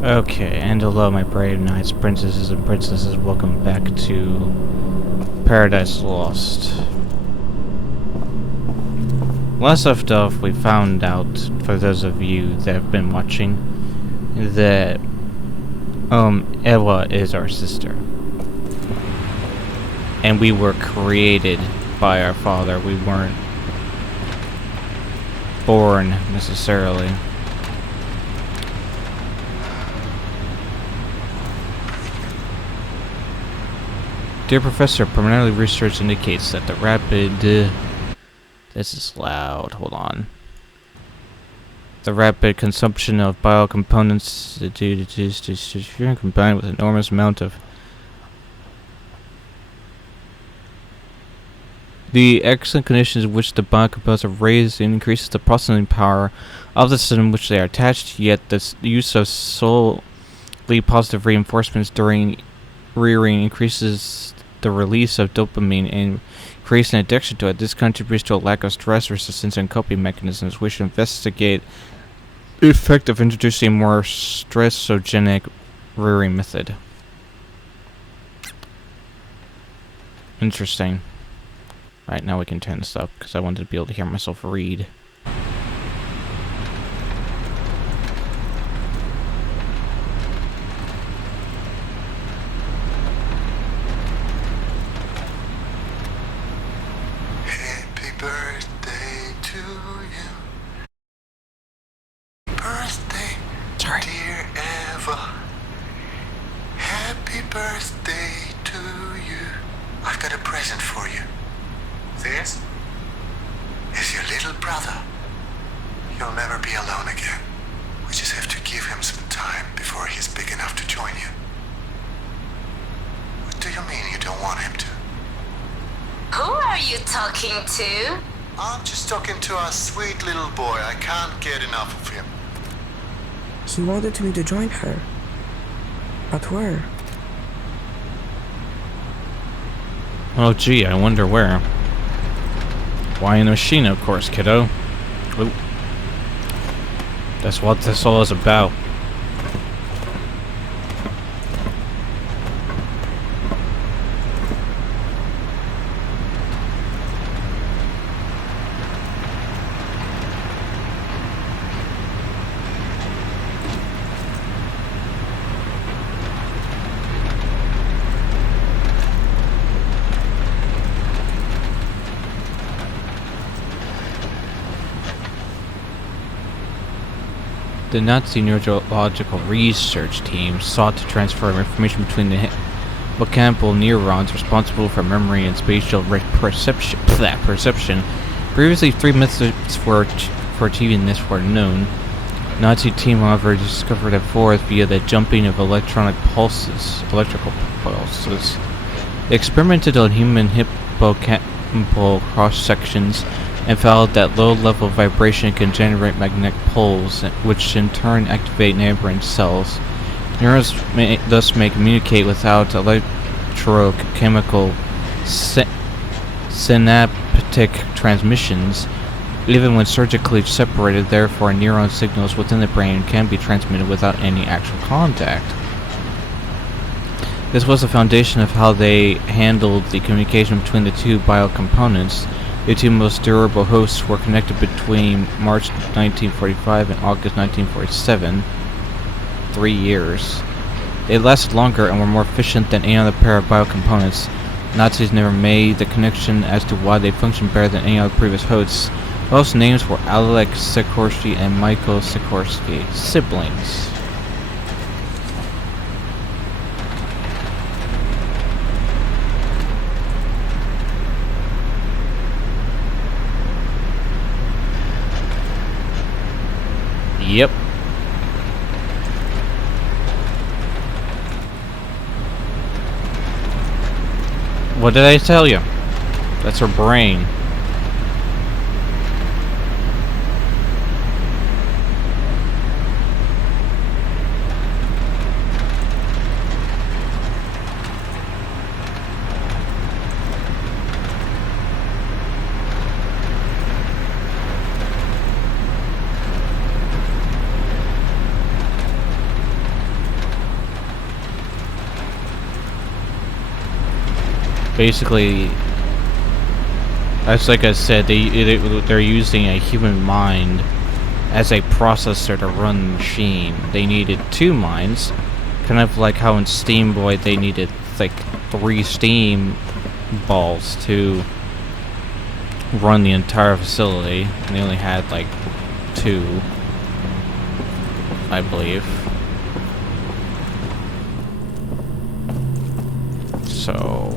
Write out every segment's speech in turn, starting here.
Okay, and hello, my brave knights, princesses, and princesses. Welcome back to Paradise Lost. Last left off, we found out, for those of you that have been watching, that Ella is our sister, and we were created by our father. We weren't born necessarily. Dear Professor, preliminary research indicates that the rapid... this is loud, hold on. The rapid consumption of biocomponents combined with an enormous amount of... The excellent conditions in which the biocomponents are raised increases the processing power of the system in which they are attached, yet the use of solely positive reinforcements during rearing increases the release of dopamine and creates an addiction to it. This contributes to a lack of stress resistance and coping mechanisms. We should investigate the effect of introducing a more stressogenic rearing method. Interesting. Right, now we can turn this up because I wanted to be able to hear myself read. Birthday to you. I've got a present for you. This is your little brother. You'll never be alone again. We just have to give him some time before he's big enough to join you. What do you mean you don't want him to? Who are you talking to? I'm just talking to our sweet little boy. I can't get enough of him. He wanted me to join her. But where? Oh gee, I wonder where. Why in the machine, of course, kiddo. Oop. That's what this all is about. The Nazi neurological research team sought to transfer information between the hippocampal neurons responsible for memory and spatial perception. Previously, 3 methods for achieving this were known. Nazi team, however, discovered a fourth via the jumping of electrical pulses. They experimented on human hippocampal cross-sections and found that low-level vibration can generate magnetic poles, which in turn activate neighboring cells. Neurons thus may communicate without electrochemical synaptic transmissions, even when surgically separated. Therefore, neuron signals within the brain can be transmitted without any actual contact. This was the foundation of how they handled the communication between the two biocomponents. The two most durable hosts were connected between March 1945 and August 1947. 3 years. They lasted longer and were more efficient than any other pair of biocomponents. Nazis never made the connection as to why they functioned better than any other previous hosts. Both names were Alex Sikorsky and Michael Sikorsky, siblings. Yep. What did I tell you? That's her brain. basically, as like I said, they're using a human mind as a processor to run the machine. They needed 2 minds, kind of like how in Steam Boy they needed like 3 steam balls to run the entire facility, and they only had like 2, I believe. So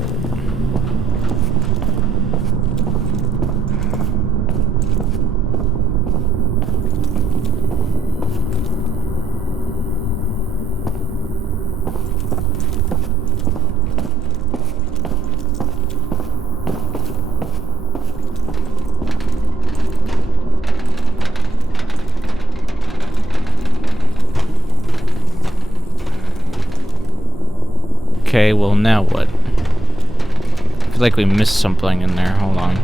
okay, well now what? I feel like we missed something in there. Hold on.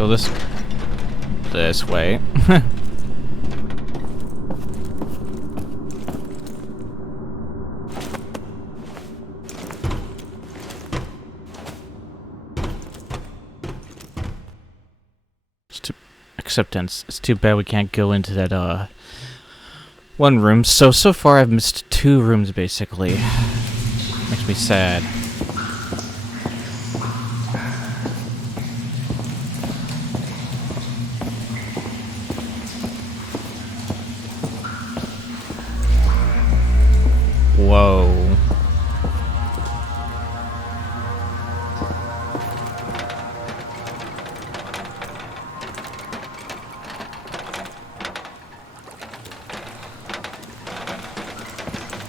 go this way. Acceptance. It's too bad we can't go into that one room. So far I've missed 2 rooms basically. Makes me sad. Whoa.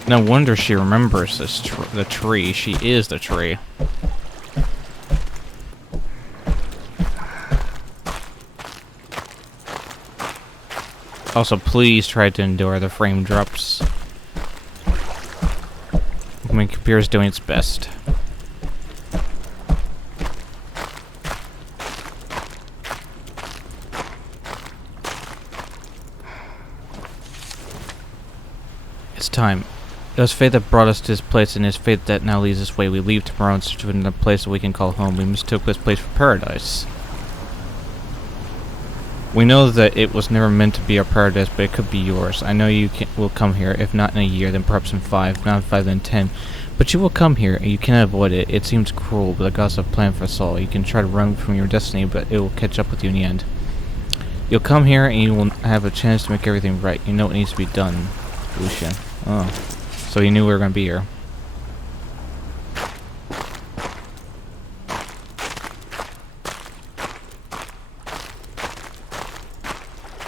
No wonder she remembers this the tree. She is the tree. Also, please try to endure the frame drops. My computer's doing its best. It's time. It was fate that brought us to this place, and it's fate that now leads this way. We leave tomorrow in search of another place that we can call home. We mistook this place for paradise. We know that it was never meant to be our paradise, but it could be yours. I know you will come here, if not in a year, then perhaps in 5, not in 5, then 10. But you will come here, and you cannot avoid it. It seems cruel, but the gods have planned for us all. You can try to run from your destiny, but it will catch up with you in the end. You'll come here, and you will have a chance to make everything right. You know what needs to be done, Lucian. Oh. So you knew we were going to be here.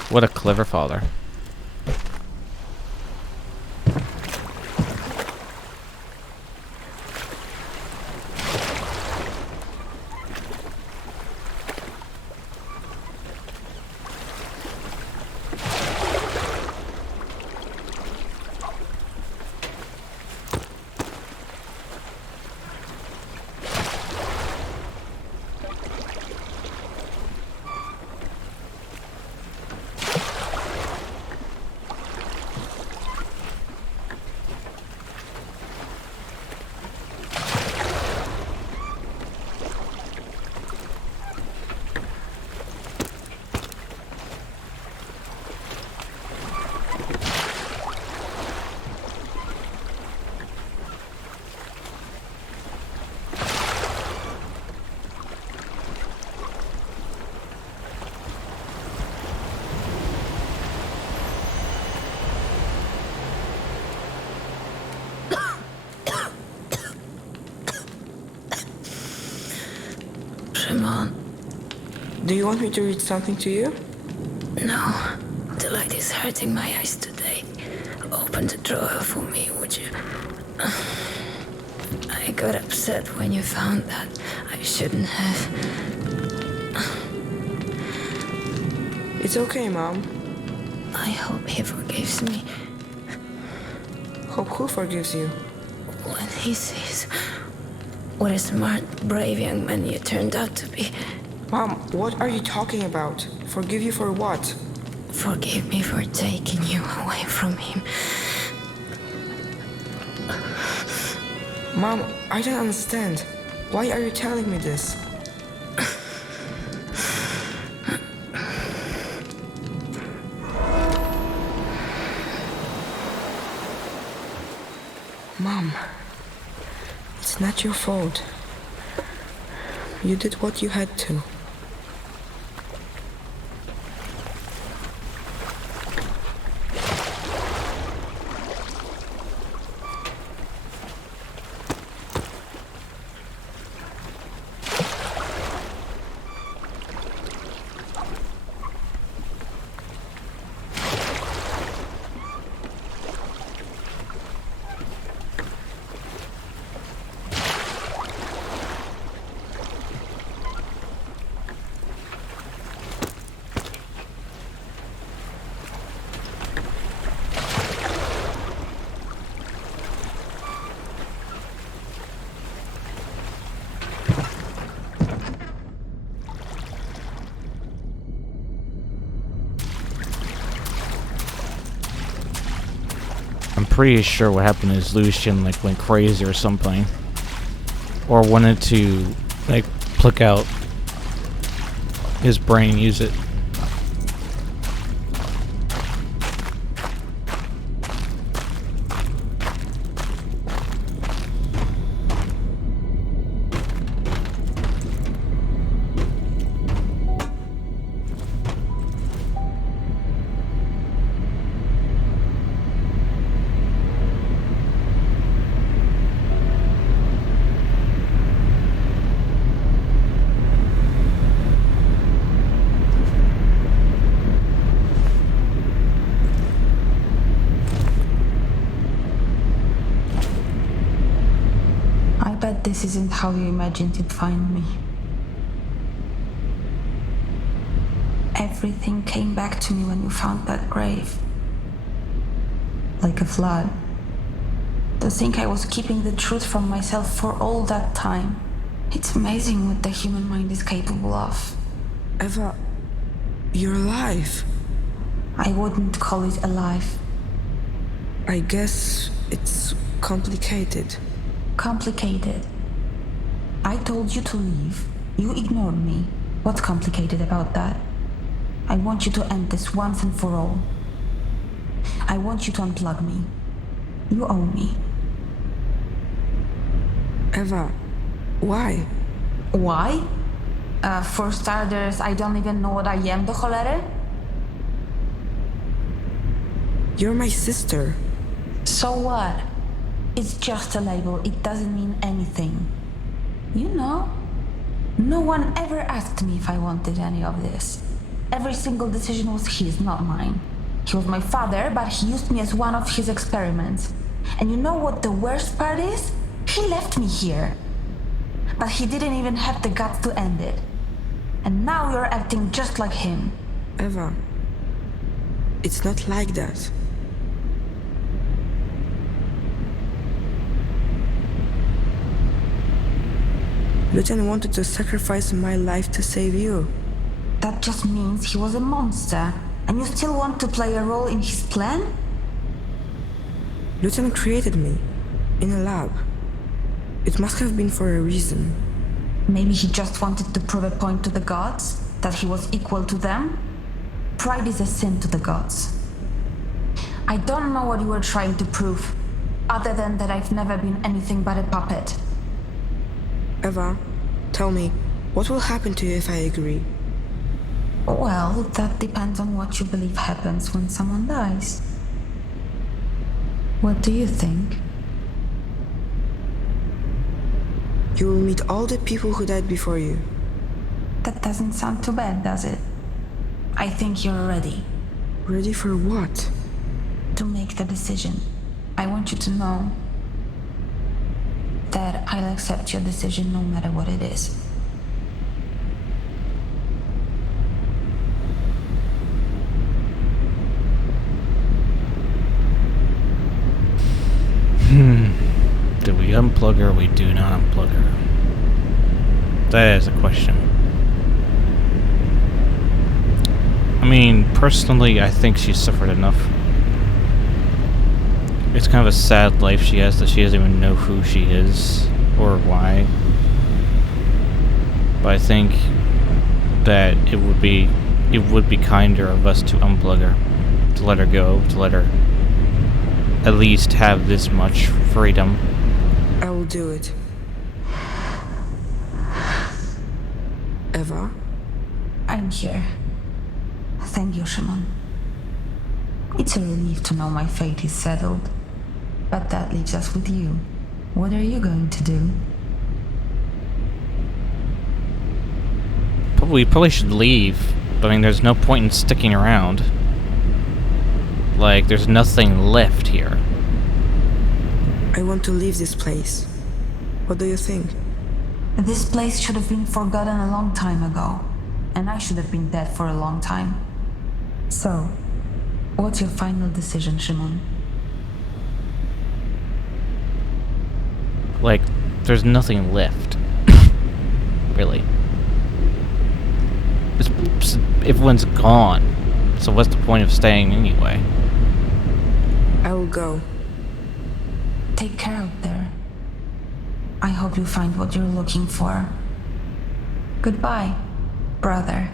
What a clever father. Mom. Do you want me to read something to you? No. The light is hurting my eyes today. Open the drawer for me, would you? I got upset when you found that. I shouldn't have. It's okay, Mom. I hope he forgives me. Hope who forgives you? When he sees what a smart, brave young man you turned out to be. Mom, what are you talking about? Forgive you for what? Forgive me for taking you away from him. Mom, I don't understand. Why are you telling me this? Mom, it's not your fault. You did what you had to. I'm pretty sure what happened is Lucian like went crazy or something, or wanted to like pluck out his brain and use it. I bet this isn't how you imagined you'd find me. Everything came back to me when you found that grave. Like a flood. To think I was keeping the truth from myself for all that time. It's amazing what the human mind is capable of. Eva, you're alive. I wouldn't call it alive. I guess it's complicated. Complicated. I told you to leave. You ignored me. What's complicated about that? I want you to end this once and for all. I want you to unplug me. You owe me. Eva, why? Why? For starters, I don't even know what I am, do cholery. You're my sister. So what? It's just a label, it doesn't mean anything. You know, no one ever asked me if I wanted any of this. Every single decision was his, not mine. He was my father, but he used me as one of his experiments. And you know what the worst part is? He left me here. But he didn't even have the guts to end it. And now you're acting just like him. Eva, it's not like that. Lucian wanted to sacrifice my life to save you. That just means he was a monster. And you still want to play a role in his plan? Lucian created me, in a lab. It must have been for a reason. Maybe he just wanted to prove a point to the gods, that he was equal to them? Pride is a sin to the gods. I don't know what you were trying to prove, other than that I've never been anything but a puppet. Eva, tell me, what will happen to you if I agree? Well, that depends on what you believe happens when someone dies. What do you think? You will meet all the people who died before you. That doesn't sound too bad, does it? I think you're ready Ready for what? to make the decision. I want you to know that I'll accept your decision no matter what it is. Do we unplug her or we do not unplug her? That is a question. I mean, personally, I think she's suffered enough. It's kind of a sad life she has that she doesn't even know who she is or why. But I think that it would be kinder of us to unplug her, to let her go, to let her at least have this much freedom. I will do it. Eva? I'm here. Thank you, Shimon. It's a relief to know my fate is settled. But that leaves us with you. What are you going to do? We probably should leave. I mean, there's no point in sticking around. Like, there's nothing left here. I want to leave this place. What do you think? This place should have been forgotten a long time ago. And I should have been dead for a long time. So, what's your final decision, Shimon? Like, there's nothing left. Really. Everyone's gone. So what's the point of staying anyway? I will go. take care out there. I hope you find what you're looking for. Goodbye, brother.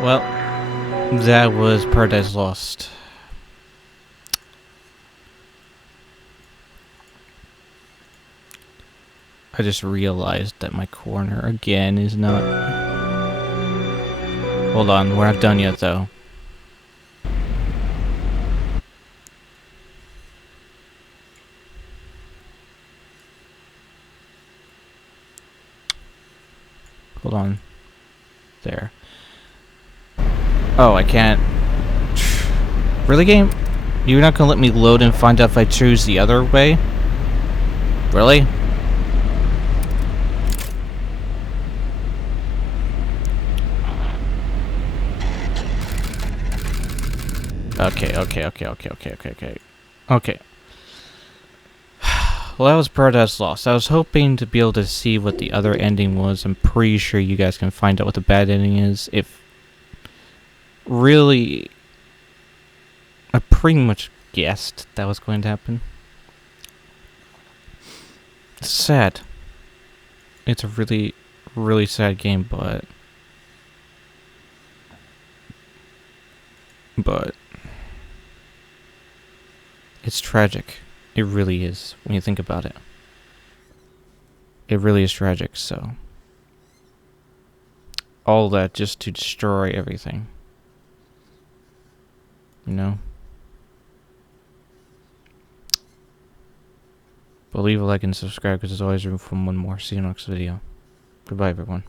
Well, that was Paradise Lost. I just realized that my corner again is not... Hold on, we're not done yet though. Hold on. There. Oh, I can't. Really, game? You're not gonna let me load and find out if I choose the other way? Really? Okay. Okay. Well, that was Paradise Lost. I was hoping to be able to see what the other ending was. I'm pretty sure you guys can find out what the bad ending is. If really, I pretty much guessed that was going to happen. It's sad. It's a really, really sad game, but it's tragic. It really is, when you think about it. It really is tragic, so... all that just to destroy everything. You know? But leave a like and subscribe, because there's always room for one more. See you next video. Goodbye, everyone.